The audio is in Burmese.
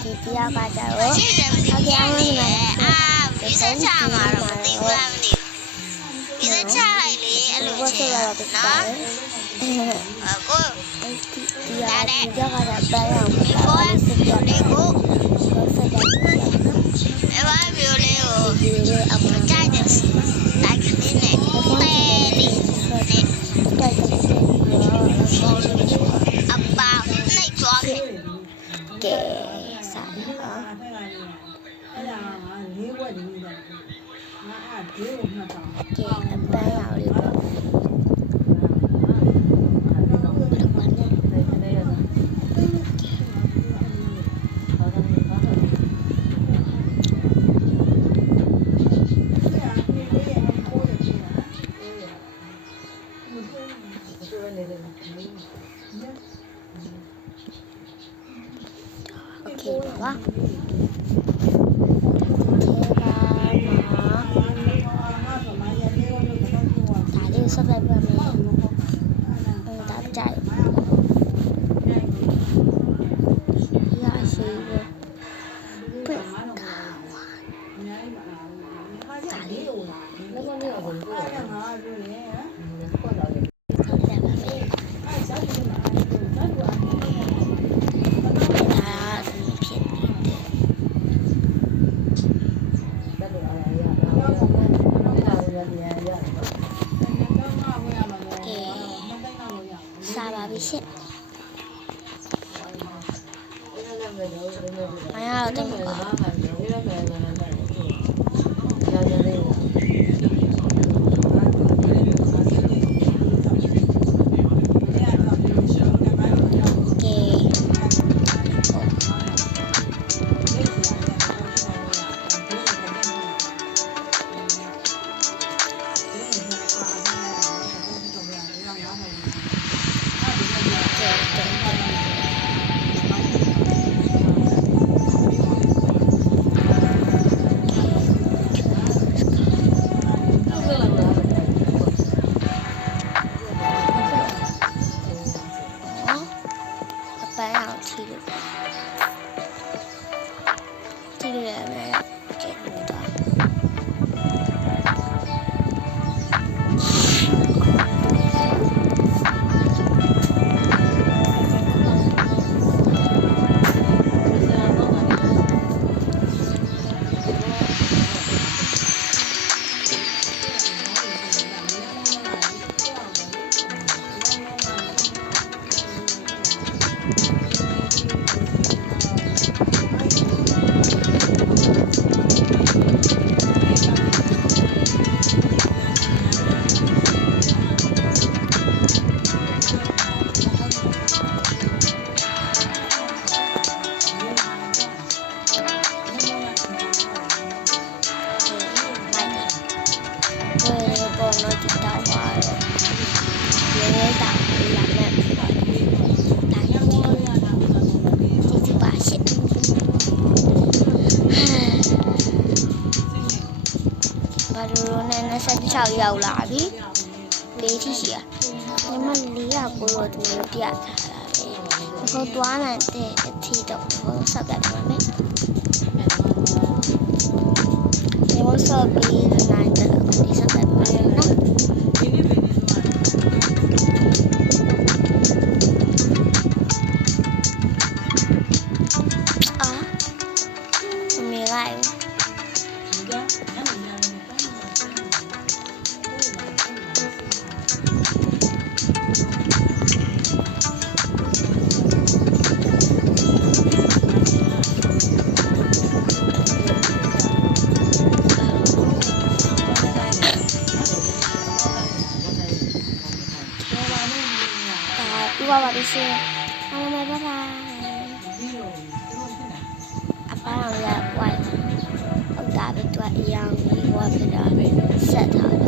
ဒီတရားကကြတော့ဟုတ်ကဲ့အောင်လို့ဒီစချမှာတော့မသိဘူးလားမသိဘူးဒီစချလိုက်လေအဲ့လိုချင်နော်ကိုဒီရဒီကြကတာပန်းအောင် ဒီဘောစစ်ပြလေးကိုအဲ့ဘာမျိုးလေးကိုအမကြိုက်တယ်တိုက်ခင်းနေတယ်လေးအပါနေသွားခဲ့ကဲစားရအောင်အဲ့ဒါငါလေးဝက်နေတယ်ငါအဲ့ဒေးကိုမှတ်တော့ကဲအပန်းအောင်လေးပေါ့โอเคပါဒါလေးဆက်လိုက်ပါမယ်ဒါကြိုက်ရရှိပဲပြတာဒါလေးလည်းကောင်းတယ်ကိုအဲ့ငါပြောနေဟမ်ခေါ်တော့လေဟုတ်တယ်ပါမယ်အဲ့စားကြည့်မှာအဲ့ဒါကဒါဖြစ်နေတယ်စားပါပြီရှင့်မရတော့တယ်ပါ26ရောက်လာပြီဘေးထိရှိရညီမ400ကိုတော့ဒီလိုပြထားတာပဲဟိုသွားနိုင်တဲ့အထီတော့ဟိုဆက်လိုက်ပါမယ်ဒီလိုဆော့ပြီးနိုင်တဲ့ဒီဆက်လိုက်ပါမယ်နော်မေလိုက် qua bà đi xe hôm nay bye bye apa yang quay ông ta biết tuổi yang đi qua bên đó sẽ thở